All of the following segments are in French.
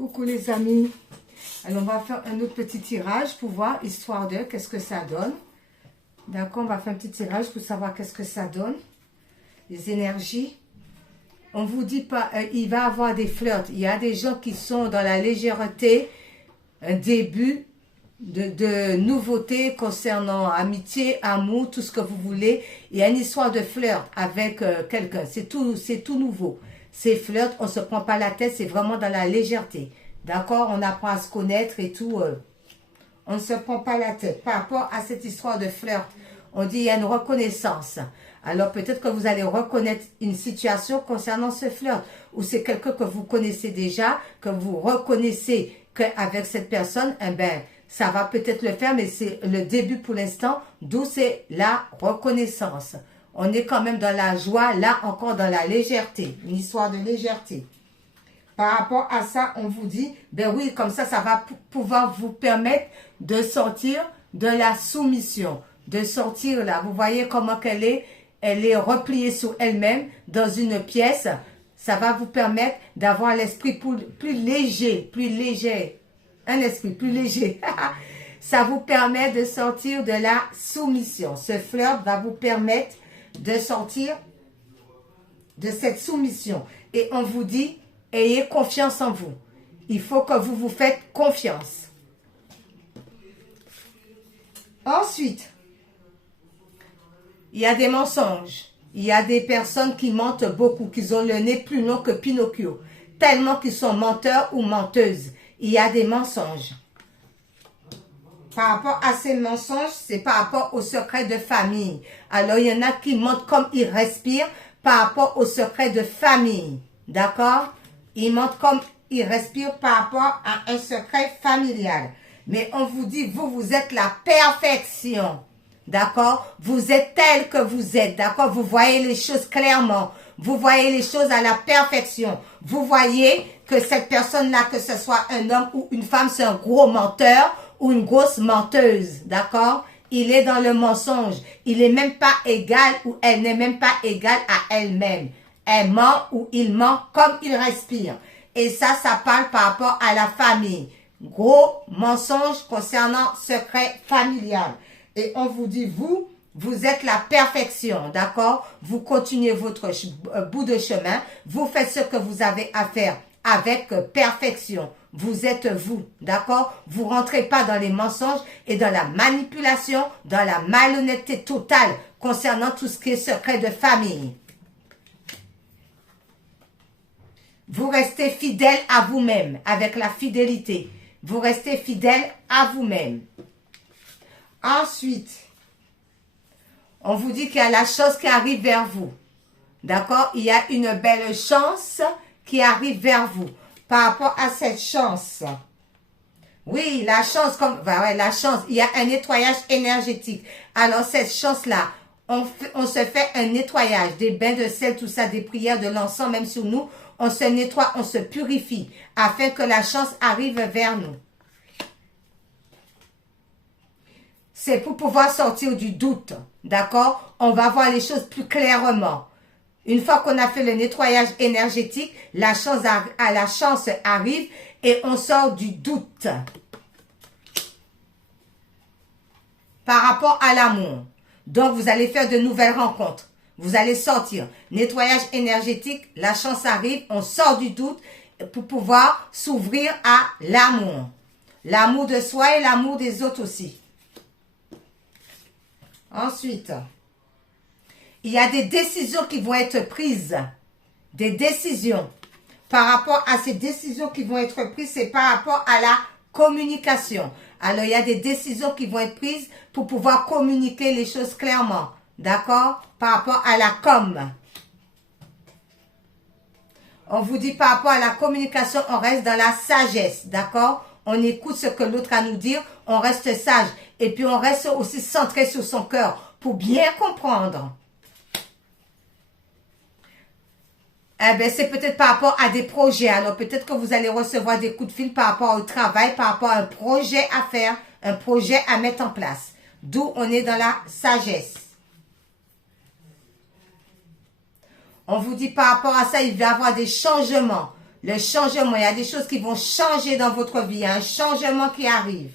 Coucou les amis. Alors on va faire un autre petit tirage pour voir, histoire de qu'est-ce que ça donne. D'accord, on va faire un petit tirage pour savoir qu'est-ce que ça donne. Les énergies. On vous dit pas, il va y avoir des flirts. Il y a des gens qui sont dans la légèreté, un début de nouveautés concernant amitié, amour, tout ce que vous voulez. Il y a une histoire de flirt avec quelqu'un. C'est tout nouveau. Ces flirts, on ne se prend pas la tête, c'est vraiment dans la légèreté. D'accord? On apprend à se connaître et tout. On ne se prend pas la tête. Par rapport à cette histoire de flirt, on dit il y a une reconnaissance. Alors peut-être que vous allez reconnaître une situation concernant ce flirt. Ou c'est quelqu'un que vous connaissez déjà, que vous reconnaissez qu'avec cette personne, eh ben, ça va peut-être le faire, mais c'est le début pour l'instant, d'où c'est la reconnaissance. On est quand même dans la joie, là encore dans la légèreté, une histoire de légèreté. Par rapport à ça, on vous dit, ben oui, comme ça va pouvoir vous permettre de sortir de la soumission, de sortir là. Vous voyez comment qu'elle est repliée sur elle-même dans une pièce. Ça va vous permettre d'avoir l'esprit plus léger, un esprit plus léger. Ça vous permet de sortir de la soumission. Ce flirt va vous permettre de sortir de cette soumission. Et on vous dit, ayez confiance en vous. Il faut que vous vous faites confiance. Ensuite, il y a des mensonges. Il y a des personnes qui mentent beaucoup, qui ont le nez plus long que Pinocchio. Tellement qu'ils sont menteurs ou menteuses. Il y a des mensonges. Par rapport à ces mensonges, c'est par rapport aux secrets de famille. Alors, il y en a qui mentent comme ils respirent par rapport aux secrets de famille. D'accord? Ils mentent comme ils respirent par rapport à un secret familial. Mais on vous dit, vous êtes la perfection. D'accord? Vous êtes tel que vous êtes. D'accord? Vous voyez les choses clairement. Vous voyez les choses à la perfection. Vous voyez que cette personne-là, que ce soit un homme ou une femme, c'est un gros menteur ou une grosse menteuse, d'accord? Il est dans le mensonge. Il n'est même pas égal ou elle n'est même pas égale à elle-même. Elle ment ou il ment comme il respire. Et ça parle par rapport à la famille. Gros mensonge concernant secret familial. Et on vous dit, vous êtes la perfection, d'accord? Vous continuez votre bout de chemin. Vous faites ce que vous avez à faire avec perfection. Vous êtes vous, d'accord? Vous rentrez pas dans les mensonges et dans la manipulation, dans la malhonnêteté totale concernant tout ce qui est secret de famille. Vous restez fidèle à vous-même, avec la fidélité. Vous restez fidèle à vous-même. Ensuite, on vous dit qu'il y a la chance qui arrive vers vous. D'accord? Il y a une belle chance qui arrive vers vous. Par rapport à cette chance. Oui, la chance, la chance, il y a un nettoyage énergétique. Alors, cette chance-là, on se fait un nettoyage, des bains de sel, tout ça, des prières, de l'encens, même sur nous. On se nettoie, on se purifie, afin que la chance arrive vers nous. C'est pour pouvoir sortir du doute, d'accord? On va voir les choses plus clairement. Une fois qu'on a fait le nettoyage énergétique, la chance arrive et on sort du doute. Par rapport à l'amour. Donc, vous allez faire de nouvelles rencontres. Vous allez sortir. Nettoyage énergétique, la chance arrive, on sort du doute pour pouvoir s'ouvrir à l'amour. L'amour de soi et l'amour des autres aussi. Ensuite, il y a des décisions qui vont être prises. Des décisions. Par rapport à ces décisions qui vont être prises, c'est par rapport à la communication. Alors, il y a des décisions qui vont être prises pour pouvoir communiquer les choses clairement. D'accord? Par rapport à la com. On vous dit par rapport à la communication, on reste dans la sagesse. D'accord? On écoute ce que l'autre a à nous dire. On reste sage. Et puis, on reste aussi centré sur son cœur pour bien comprendre. Eh bien, c'est peut-être par rapport à des projets. Alors, peut-être que vous allez recevoir des coups de fil par rapport au travail, par rapport à un projet à faire, un projet à mettre en place. D'où on est dans la sagesse. On vous dit par rapport à ça, il va y avoir des changements. Le changement, il y a des choses qui vont changer dans votre vie. Il y a un changement qui arrive.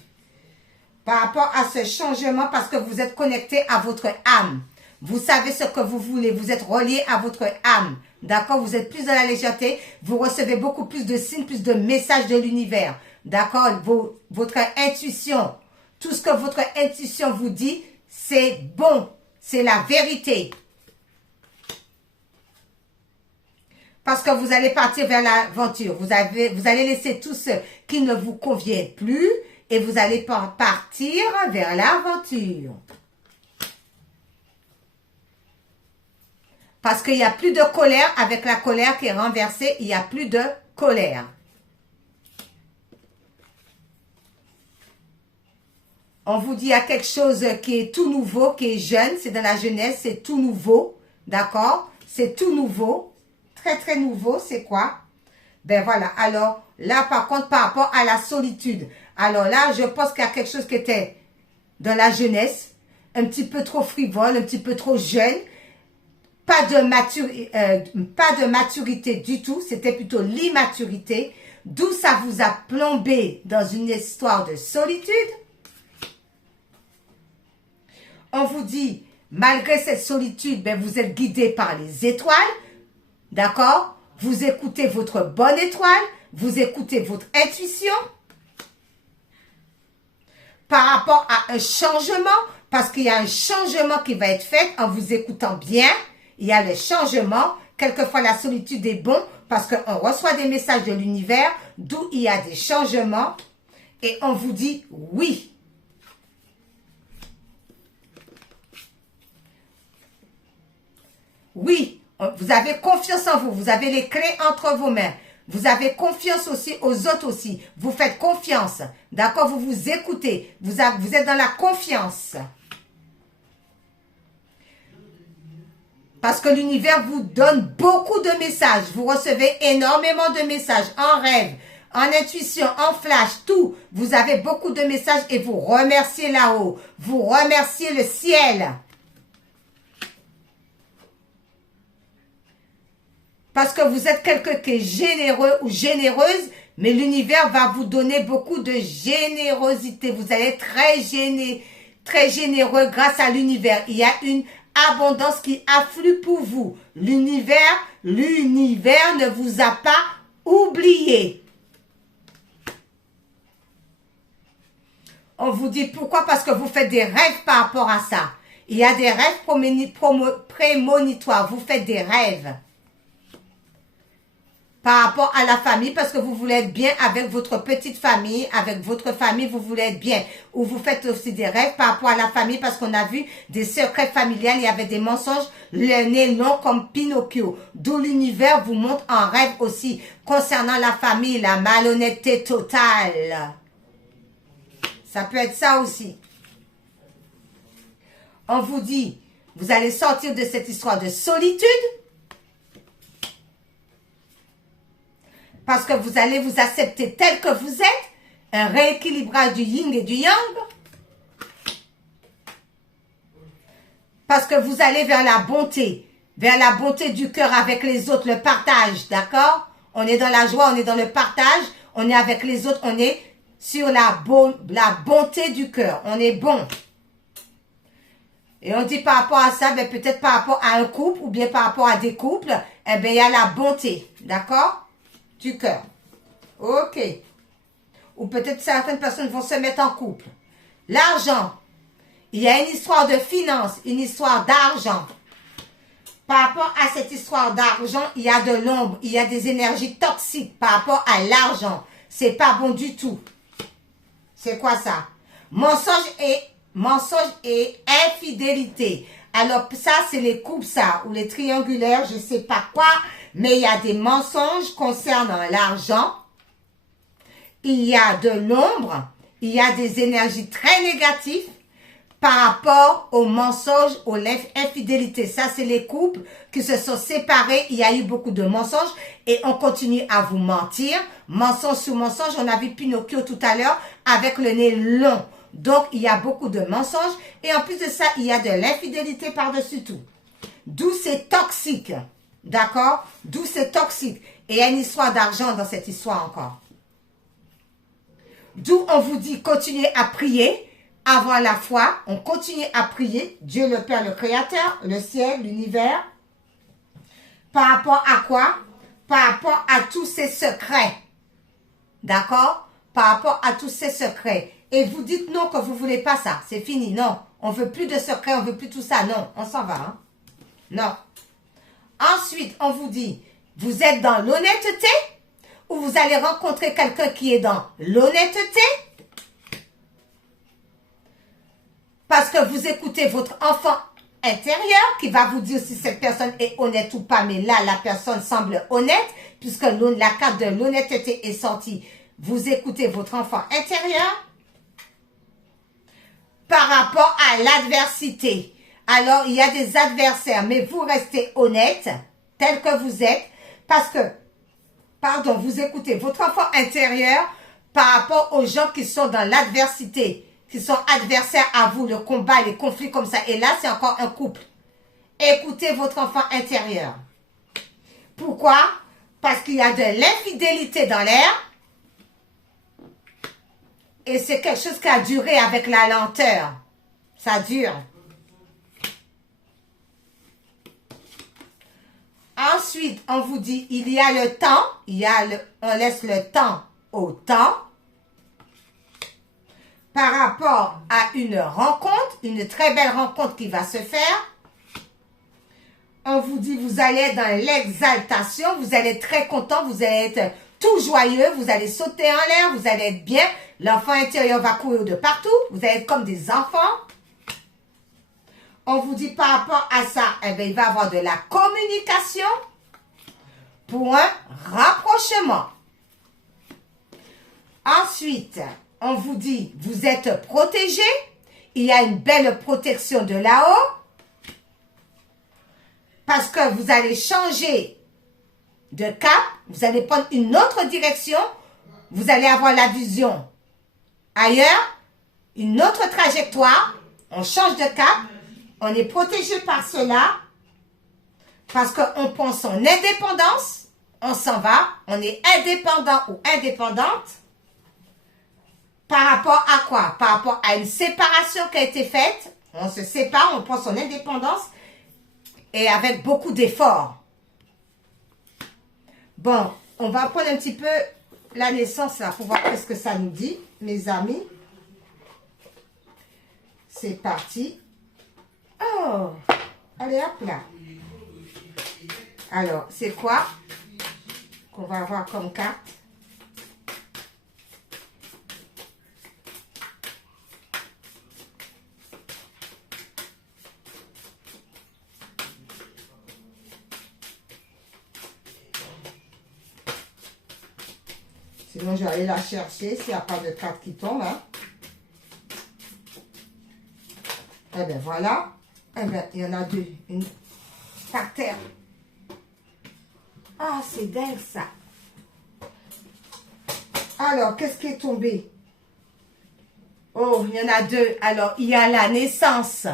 Par rapport à ce changement, parce que vous êtes connecté à votre âme. Vous savez ce que vous voulez. Vous êtes relié à votre âme. D'accord? Vous êtes plus dans la légèreté. Vous recevez beaucoup plus de signes, plus de messages de l'univers. D'accord? Votre intuition. Tout ce que votre intuition vous dit, c'est bon. C'est la vérité. Parce que vous allez partir vers l'aventure. Vous allez laisser tout ce qui ne vous convient plus. Et vous allez partir vers l'aventure. Parce qu'il n'y a plus de colère. Avec la colère qui est renversée, il n'y a plus de colère. On vous dit il y a quelque chose qui est tout nouveau, qui est jeune. C'est dans la jeunesse, c'est tout nouveau. D'accord? C'est tout nouveau. Très, très nouveau. C'est quoi? Ben voilà. Alors, là, par contre, par rapport à la solitude. Alors là, je pense qu'il y a quelque chose qui était dans la jeunesse. Un petit peu trop frivole, un petit peu trop jeune. Pas de maturité du tout. C'était plutôt l'immaturité. D'où ça vous a plombé dans une histoire de solitude. On vous dit, malgré cette solitude, ben vous êtes guidé par les étoiles. D'accord? Vous écoutez votre bonne étoile. Vous écoutez votre intuition. Par rapport à un changement, parce qu'il y a un changement qui va être fait en vous écoutant bien. Il y a le changement. Quelquefois, la solitude est bon parce qu'on reçoit des messages de l'univers, d'où il y a des changements. Et on vous dit oui. Oui, vous avez confiance en vous. Vous avez les clés entre vos mains. Vous avez confiance aussi aux autres aussi. Vous faites confiance. D'accord? Vous vous écoutez. Vous êtes dans la confiance. Parce que l'univers vous donne beaucoup de messages. Vous recevez énormément de messages en rêve, en intuition, en flash, tout. Vous avez beaucoup de messages et vous remerciez là-haut. Vous remerciez le ciel. Parce que vous êtes quelqu'un qui est généreux ou généreuse, mais l'univers va vous donner beaucoup de générosité. Vous allez être très généreux grâce à l'univers. Il y a une abondance qui afflue pour vous. L'univers ne vous a pas oublié. On vous dit pourquoi? Parce que vous faites des rêves par rapport à ça. Il y a des rêves prémonitoires. Vous faites des rêves. Par rapport à la famille, parce que vous voulez être bien avec votre petite famille, avec votre famille, vous voulez être bien. Ou vous faites aussi des rêves par rapport à la famille, parce qu'on a vu des secrets familiales, il y avait des mensonges, le nez long comme Pinocchio. D'où l'univers vous montre en rêve aussi, concernant la famille, la malhonnêteté totale. Ça peut être ça aussi. On vous dit, vous allez sortir de cette histoire de solitude, parce que vous allez vous accepter tel que vous êtes, un rééquilibrage du yin et du yang. Parce que vous allez vers la bonté du cœur avec les autres, le partage, d'accord? On est dans la joie, on est dans le partage, on est avec les autres, on est sur la bonté du cœur, on est bon. Et on dit par rapport à ça, ben peut-être par rapport à un couple ou bien par rapport à des couples, eh bien il y a la bonté, d'accord? Du cœur. Ok. Ou peut-être certaines personnes vont se mettre en couple. L'argent. Il y a une histoire de finance, une histoire d'argent. Par rapport à cette histoire d'argent, il y a de l'ombre, il y a des énergies toxiques par rapport à l'argent. C'est pas bon du tout. C'est quoi ça? Mensonge et infidélité. Alors ça, c'est les couples ça, ou les triangulaires, je sais pas quoi. Mais il y a des mensonges concernant l'argent. Il y a de l'ombre. Il y a des énergies très négatives par rapport aux mensonges, aux infidélités. Ça, c'est les couples qui se sont séparés. Il y a eu beaucoup de mensonges et on continue à vous mentir. Mensonge sur mensonge. On a vu Pinocchio tout à l'heure avec le nez long. Donc, il y a beaucoup de mensonges. Et en plus de ça, il y a de l'infidélité par-dessus tout. D'où c'est toxique. D'accord? D'où c'est toxique. Et il y a une histoire d'argent dans cette histoire encore. D'où on vous dit, continuez à prier, avoir la foi, on continue à prier, Dieu le Père, le Créateur, le ciel, l'univers. Par rapport à quoi? Par rapport à tous ces secrets. D'accord? Par rapport à tous ces secrets. Et vous dites non que vous ne voulez pas ça. C'est fini. Non. On ne veut plus de secrets. On ne veut plus tout ça. Non. On s'en va. Hein? Non. Ensuite, on vous dit, vous êtes dans l'honnêteté ou vous allez rencontrer quelqu'un qui est dans l'honnêteté parce que vous écoutez votre enfant intérieur qui va vous dire si cette personne est honnête ou pas. Mais là, la personne semble honnête puisque la carte de l'honnêteté est sortie. Vous écoutez votre enfant intérieur par rapport à l'adversité. Alors, il y a des adversaires, mais vous restez honnête, tel que vous êtes, parce que, pardon, vous écoutez votre enfant intérieur par rapport aux gens qui sont dans l'adversité, qui sont adversaires à vous, le combat, les conflits comme ça. Et là, c'est encore un couple. Écoutez votre enfant intérieur. Pourquoi? Parce qu'il y a de l'infidélité dans l'air. Et c'est quelque chose qui a duré avec la lenteur. Ça dure. Ensuite, on vous dit, il y a le temps. On laisse le temps au temps. Par rapport à une rencontre, une très belle rencontre qui va se faire. On vous dit, vous allez être dans l'exaltation. Vous allez être très content. Vous allez être tout joyeux. Vous allez sauter en l'air. Vous allez être bien. L'enfant intérieur va courir de partout. Vous allez être comme des enfants. On vous dit par rapport à ça, eh bien, il va y avoir de la communication pour un rapprochement. Ensuite, on vous dit, vous êtes protégé. Il y a une belle protection de là-haut. Parce que vous allez changer de cap. Vous allez prendre une autre direction. Vous allez avoir la vision ailleurs, une autre trajectoire, on change de cap, on est protégé par cela, parce qu'on pense en indépendance, on s'en va, on est indépendant ou indépendante, par rapport à quoi? Par rapport à une séparation qui a été faite, on se sépare, on pense en indépendance, et avec beaucoup d'efforts. Bon, on va prendre un petit peu la naissance là, pour voir ce que ça nous dit, mes amis. C'est parti. Oh, allez hop là. Alors, c'est quoi qu'on va avoir comme carte? Sinon, je vais aller la chercher s'il n'y a pas de carte qui tombe. Hein. Eh bien, voilà. Eh bien, il y en a deux. Une par terre. Ah, c'est dingue, ça. Alors, qu'est-ce qui est tombé? Oh, il y en a deux. Alors, il y a la naissance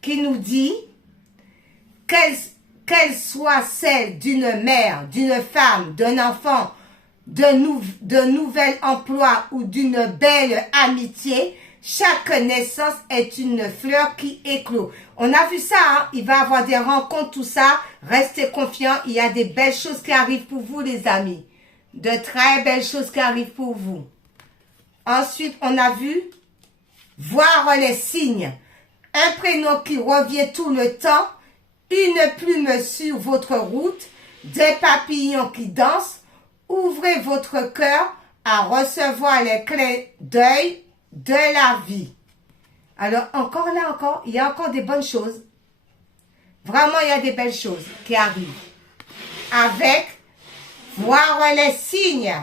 qui nous dit qu'elle soit celle d'une mère, d'une femme, d'un enfant, de nouvel emploi ou d'une belle amitié, chaque naissance est une fleur qui éclot. On a vu ça, hein? Il va y avoir des rencontres, tout ça. Restez confiants, il y a des belles choses qui arrivent pour vous, les amis. De très belles choses qui arrivent pour vous. Ensuite, on a vu voir les signes. Un prénom qui revient tout le temps. Une plume sur votre route. Des papillons qui dansent. Ouvrez votre cœur à recevoir les clins d'œil de la vie. Alors, encore là, il y a encore des bonnes choses. Vraiment, il y a des belles choses qui arrivent. Avec voir les signes.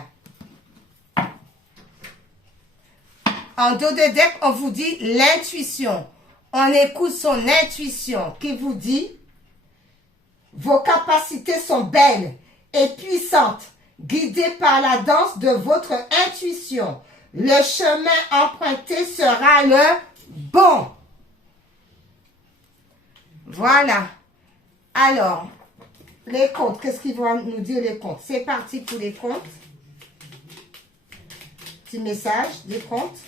En dos de deck, on vous dit l'intuition. On écoute son intuition qui vous dit vos capacités sont belles et puissantes, guidées par la danse de votre intuition. Le chemin emprunté sera le bon. Voilà. Alors, Les comptes, qu'est-ce qu'ils vont nous dire les comptes? C'est parti pour les comptes. Petit message des comptes.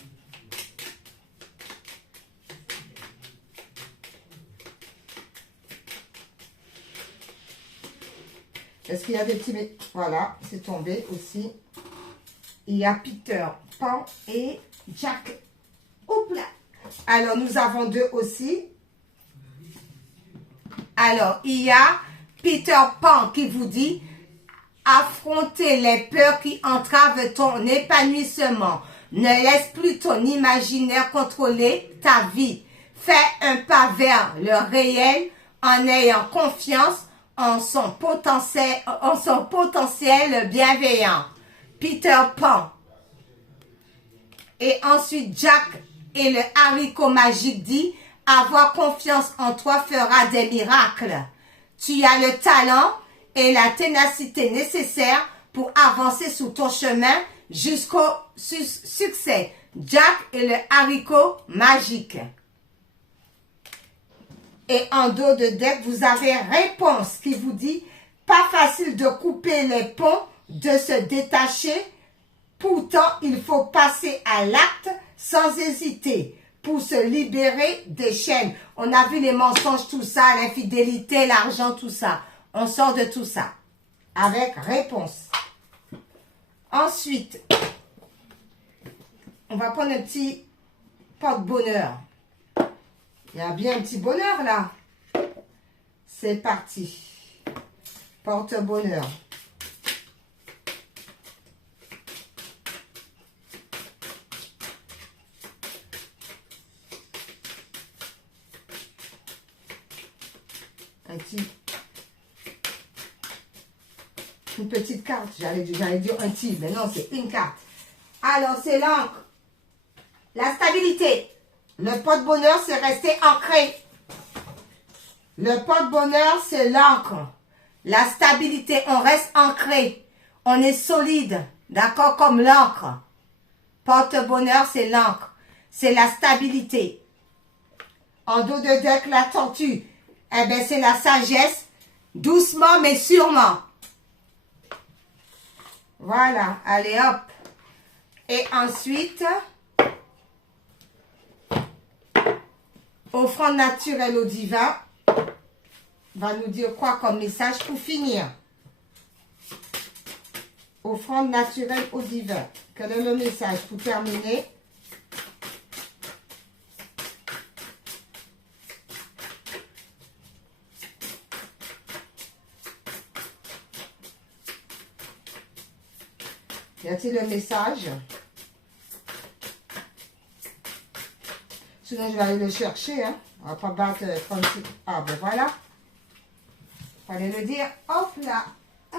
Est-ce qu'il y a des petits... Voilà, c'est tombé aussi. Il y a Peter Pan et Jack. Oups là. Alors, nous avons deux aussi. Alors, il y a Peter Pan qui vous dit « Affrontez les peurs qui entravent ton épanouissement. Ne laisse plus ton imaginaire contrôler ta vie. Fais un pas vers le réel en ayant confiance en son potentiel bienveillant. » Peter Pan. Et ensuite, Jack et le haricot magique dit « Avoir confiance en toi fera des miracles. Tu as le talent et la ténacité nécessaires pour avancer sur ton chemin jusqu'au succès. » Jack et le haricot magique. Et en dos de deck, vous avez réponse qui vous dit « Pas facile de couper les ponts, de se détacher. Pourtant, il faut passer à l'acte sans hésiter pour se libérer des chaînes. » On a vu les mensonges, tout ça, l'infidélité, l'argent, tout ça. On sort de tout ça avec réponse. Ensuite, on va prendre un petit porte-bonheur. Il y a bien un petit bonheur là. C'est parti. Porte-bonheur. Une petite carte, j'allais dire un petit, mais non, c'est une carte. Alors, c'est l'encre. La stabilité. Le porte-bonheur, c'est rester ancré. Le porte-bonheur, c'est l'encre. La stabilité, on reste ancré. On est solide, d'accord, comme l'encre. Porte-bonheur, c'est l'encre. C'est la stabilité. En dos de deck, la tortue. Eh bien, c'est la sagesse. Doucement, mais sûrement. Voilà, allez hop. Et ensuite, offrande naturelle au divin. Va nous dire quoi comme message pour finir? Offrande naturelle au divin. Quel est le message pour terminer? Y a-t-il le message? Sinon, je vais aller le chercher. Hein. On va pas battre 36. Ah, ben voilà. Fallait le dire. Hop là. Ah.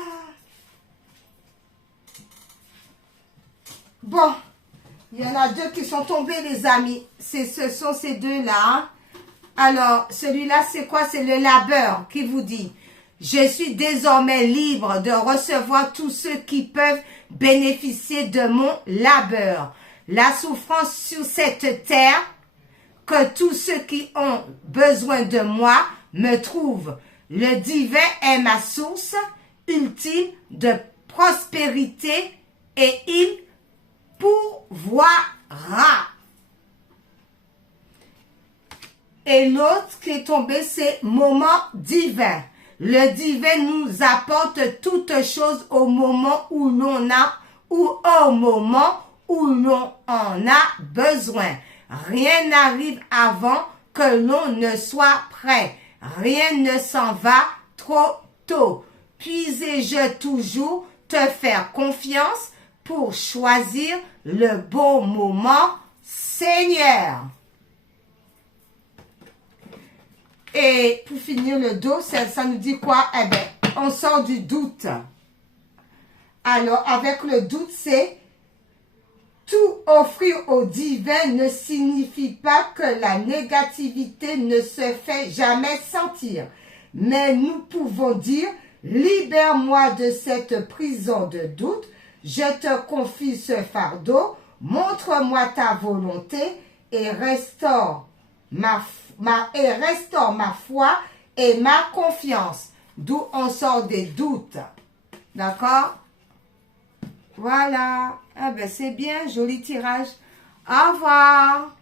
Bon. Il y en a deux qui sont tombés, les amis. Ce sont ces deux-là. Alors, celui-là, c'est quoi? C'est le labeur qui vous dit. Je suis désormais libre de recevoir tous ceux qui peuvent bénéficier de mon labeur. La souffrance sur cette terre, que tous ceux qui ont besoin de moi me trouvent. Le divin est ma source ultime de prospérité et il pourvoira. Et l'autre qui est tombé, c'est moment divin. Le divin nous apporte toutes choses au moment où l'on a, ou au moment où l'on en a besoin. Rien n'arrive avant que l'on ne soit prêt. Rien ne s'en va trop tôt. Puisais-je toujours te faire confiance pour choisir le bon moment, Seigneur? Et pour finir le dos, ça nous dit quoi? Eh bien, on sort du doute. Alors, avec le doute, c'est tout offrir au divin ne signifie pas que la négativité ne se fait jamais sentir. Mais nous pouvons dire, libère-moi de cette prison de doute, je te confie ce fardeau, montre-moi ta volonté et restaure ma foi et ma confiance. d'où on sort des doutes. D'accord? Voilà. Ah ben c'est bien, joli tirage. Au revoir.